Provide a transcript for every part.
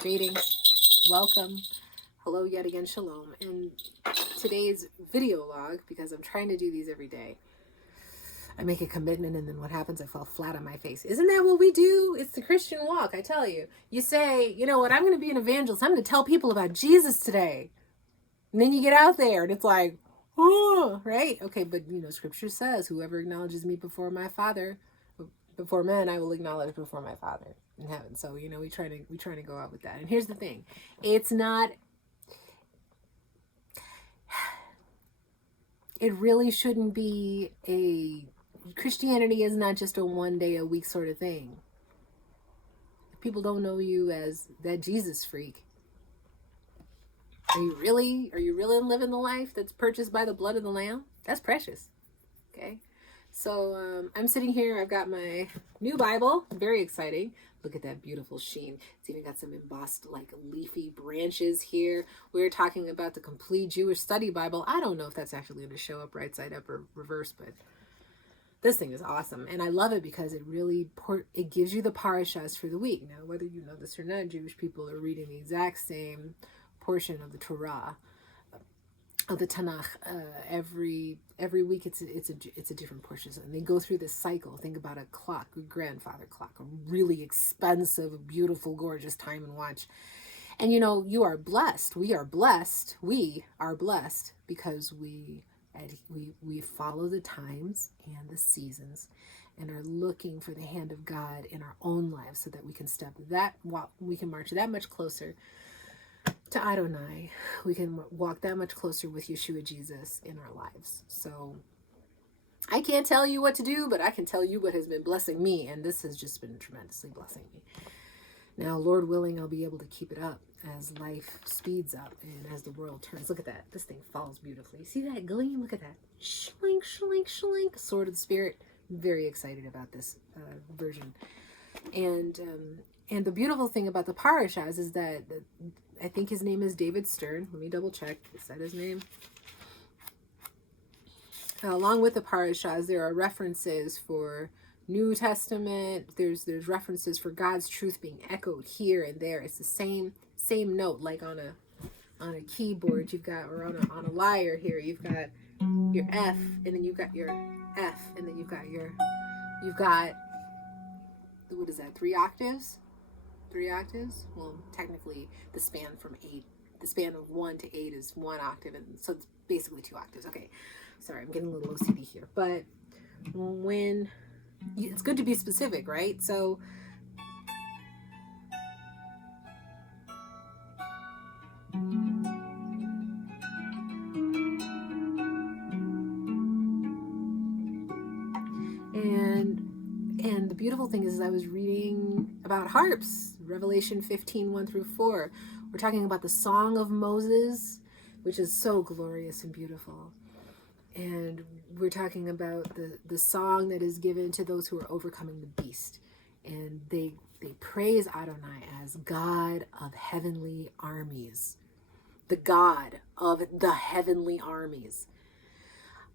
Greetings, welcome, hello yet again, shalom. In today's video log, because I'm trying to do these every day, I make a commitment and then what happens? I fall flat on my face. Isn't that what we do? It's the Christian walk, I tell you. You say, you know what, I'm going to be an evangelist. I'm going to tell people about Jesus today. And then you get out there and it's like, oh, right? Okay, but scripture says, whoever acknowledges me before my Father, before men, I will acknowledge before my Father in heaven. So we try to go out with that. And here's the thing: it's not. It really shouldn't be a. Christianity is not just a one day a week sort of thing. If people don't know you as that Jesus freak, are you really living the life that's purchased by the blood of the Lamb? That's precious. Okay. So I'm sitting here. I've got my new Bible. Very exciting. Look at that beautiful sheen. It's even got some embossed like leafy branches here. We're talking about the Complete Jewish Study Bible. I don't know if that's actually going to show up right side up or reverse, but this thing is awesome. And I love it because it really it gives you the parashas for the week. Now, whether you know this or not, Jewish people are reading the exact same portion of the Torah, of the Tanakh, every week. It's a different portion, and they go through this cycle. Think about a clock, a grandfather clock, a really expensive, beautiful, gorgeous time and watch. And you are blessed. We are blessed because we follow the times and the seasons, and are looking for the hand of God in our own lives, so that we can march that much closer to Adonai. We can walk that much closer with Yeshua Jesus in our lives. So I can't tell you what to do, but I can tell you what has been blessing me, and this has just been tremendously blessing me. Now, Lord willing, I'll be able to keep it up as life speeds up and as the world turns. Look at that. This thing falls beautifully. See that gleam? Look at that. Shlink, shlink, shlink. Sword of the Spirit. Very excited about this version. And the beautiful thing about the parashas is that I think his name is David Stern. Let me double check. Is that his name? Along with the parashas, there are references for New Testament. There's references for God's truth being echoed here and there. It's the same note, like on a keyboard you've got, or on a lyre here, you've got your F, and then you've got your F, and then you've got what is that, 3 octaves? 3 octaves? Well, technically the span of 1 to 8 is 1 octave, and so it's basically 2 octaves. Okay, sorry, I'm getting a little OCD here, but it's good to be specific, right? So and the beautiful thing is, I was reading about harps, Revelation 15, 1 through 4. We're talking about the Song of Moses, which is so glorious and beautiful. And we're talking about the song that is given to those who are overcoming the beast. And they praise Adonai as God of heavenly armies. The God of the heavenly armies.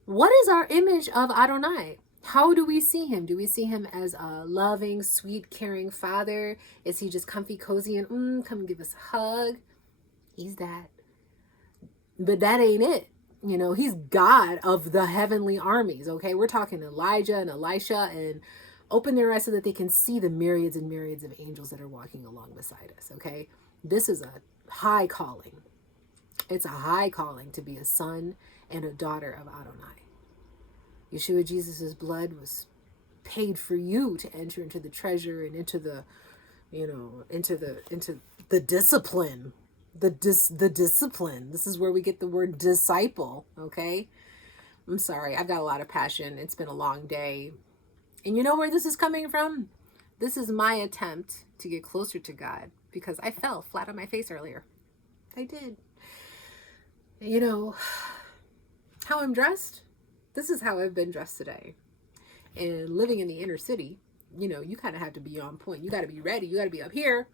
What is our image of Adonai? How do we see him? Do we see him as a loving, sweet, caring father? Is he just comfy, cozy, and come give us a hug? He's that. But that ain't it. He's God of the heavenly armies, okay? We're talking Elijah and Elisha, and open their eyes so that they can see the myriads and myriads of angels that are walking along beside us, okay? This is a high calling. It's a high calling to be a son and a daughter of Adonai. Yeshua Jesus' blood was paid for you to enter into the treasure and into the discipline. The discipline. This is where we get the word disciple, okay? I'm sorry, I've got a lot of passion. It's been a long day. And you know where this is coming from? This is my attempt to get closer to God, because I fell flat on my face earlier. I did. How I'm dressed? This is how I've been dressed today. And living in the inner city, you kind of have to be on point. You got to be ready. You got to be up here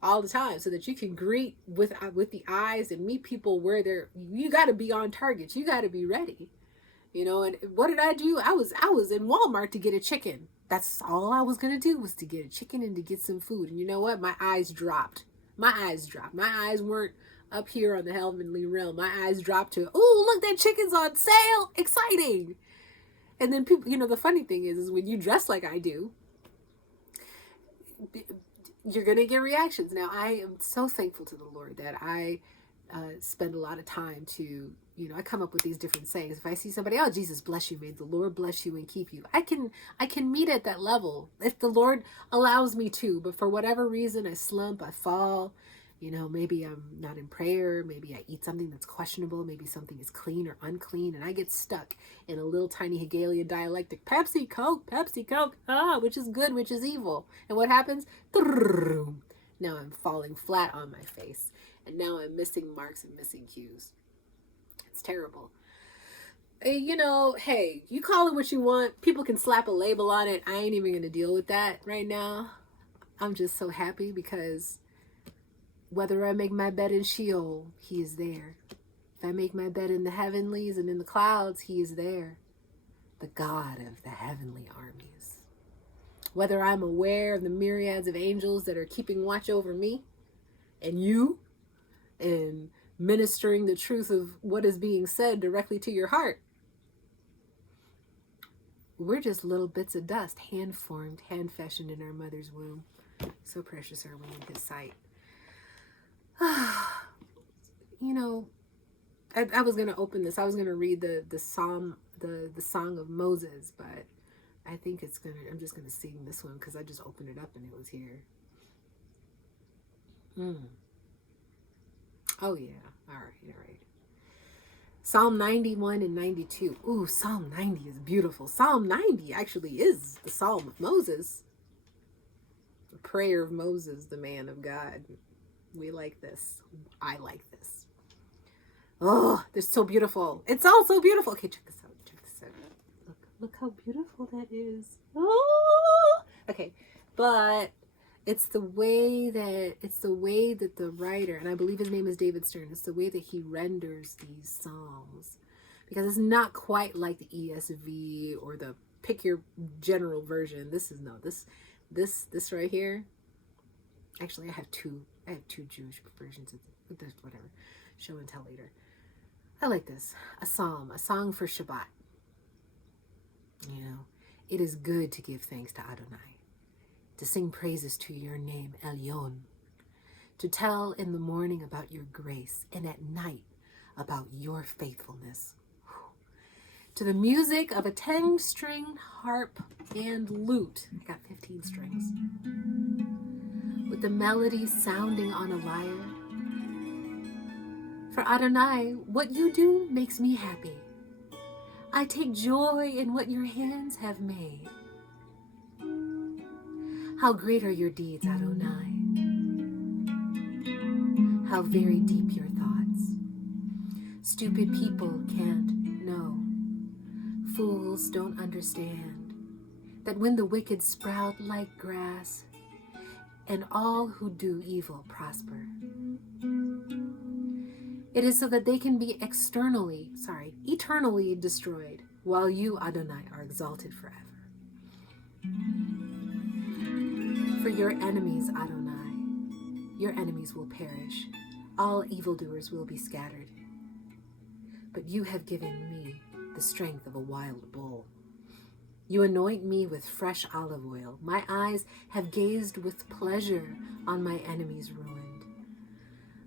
all the time so that you can greet with the eyes and meet people where you got to be on target. You got to be ready. And what did I do? I was in Walmart to get a chicken. That's all I was going to do, was to get a chicken and to get some food. And you know what? My eyes dropped. My eyes dropped. My eyes weren't up here on the heavenly realm. My eyes dropped to, oh, look, that chicken's on sale. Exciting. And then people, the funny thing is when you dress like I do, you're going to get reactions. Now, I am so thankful to the Lord that I spend a lot of time to, I come up with these different sayings. If I see somebody, oh, Jesus bless you, may the Lord bless you and keep you. I can meet at that level if the Lord allows me to, but for whatever reason, I slump, I fall, maybe I'm not in prayer. Maybe I eat something that's questionable. Maybe something is clean or unclean, and I get stuck in a little tiny Hegelian dialectic. Pepsi, Coke, which is good, which is evil. And what happens? Now I'm falling flat on my face. And now I'm missing marks and missing cues. It's terrible. Hey, you call it what you want. People can slap a label on it. I ain't even going to deal with that right now. I'm just so happy because whether I make my bed in Sheol, he is there. If I make my bed in the heavenlies and in the clouds, he is there. The God of the heavenly armies. Whether I'm aware of the myriads of angels that are keeping watch over me and you, and ministering the truth of what is being said directly to your heart. We're just little bits of dust, hand-formed, hand-fashioned in our mother's womb. So precious are we in his sight. I was going to open this. I was going to read the Psalm, the Song of Moses, but I think I'm just going to sing this one because I just opened it up and it was here. Oh, yeah. All right. Psalm 91 and 92. Ooh, Psalm 90 is beautiful. Psalm 90 actually is the Psalm of Moses. The prayer of Moses, the man of God. We like this. I like this. Oh, they're so beautiful. It's all so beautiful. Okay, check this out. Look how beautiful that is. Oh, okay. But it's the way that the writer, and I believe his name is David Stern, it's the way that he renders these psalms, because it's not quite like the ESV or the pick your general version. This right here. Actually, I have two Jewish versions of this, whatever. Show and tell later. I like this. A song for Shabbat. It is good to give thanks to Adonai, to sing praises to your name, Elyon, to tell in the morning about your grace and at night about your faithfulness. To the music of a 10-stringed harp and lute. I got 15 strings. With the melody sounding on a lyre. For Adonai, what you do makes me happy. I take joy in what your hands have made. How great are your deeds, Adonai. How very deep your thoughts. Stupid people can't know. Fools don't understand that when the wicked sprout like grass and all who do evil prosper, it is so that they can be eternally destroyed, while you, Adonai, are exalted forever. For your enemies, Adonai, your enemies will perish. All evildoers will be scattered. But you have given me the strength of a wild bull. You anoint me with fresh olive oil. My eyes have gazed with pleasure on my enemies ruined.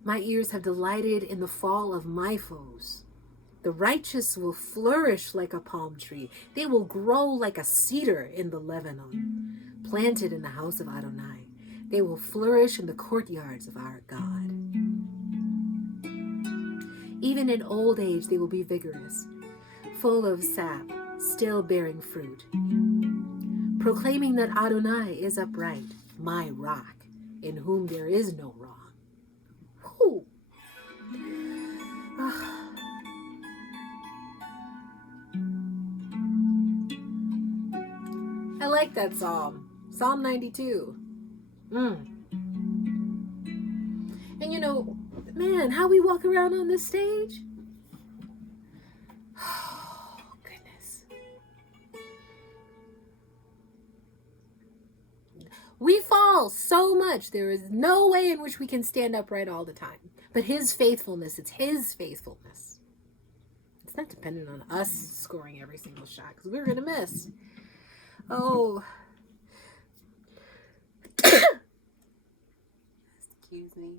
My ears have delighted in the fall of my foes. The righteous will flourish like a palm tree. They will grow like a cedar in the Lebanon, planted in the house of Adonai. They will flourish in the courtyards of our God. Even in old age, they will be vigorous, full of sap, still bearing fruit, proclaiming that Adonai is upright, my rock, in whom there is no wrong. Whew. I like that psalm. Psalm 92. And man, how we walk around on this stage? Oh, goodness. We fall fall so much. There is no way in which we can stand upright all the time. But his faithfulness, it's his faithfulness. It's not dependent on us scoring every single shot because we're going to miss. Oh. Excuse me.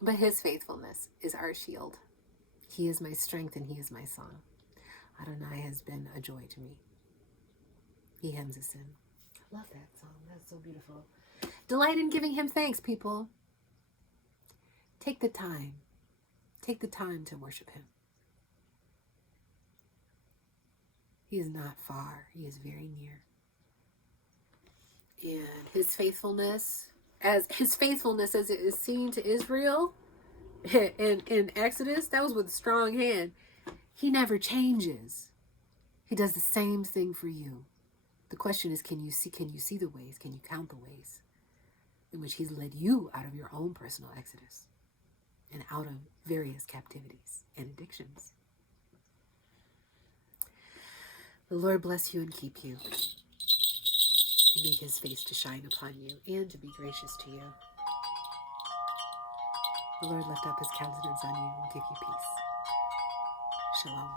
But his faithfulness is our shield. He is my strength and he is my song. Adonai has been a joy to me. He hems us in. I love that song. That's so beautiful. Delight in giving him thanks, people. Take the time. Take the time to worship him. He is not far. He is very near. And his faithfulness as it is seen to Israel in Exodus, that was with a strong hand. He never changes. He does the same thing for you. The question is, can you see the ways? Can you count the ways in which he's led you out of your own personal exodus and out of various captivities and addictions? The Lord bless you and keep you, and make his face to shine upon you and to be gracious to you. The Lord lift up his countenance on you and give you peace. Shalom.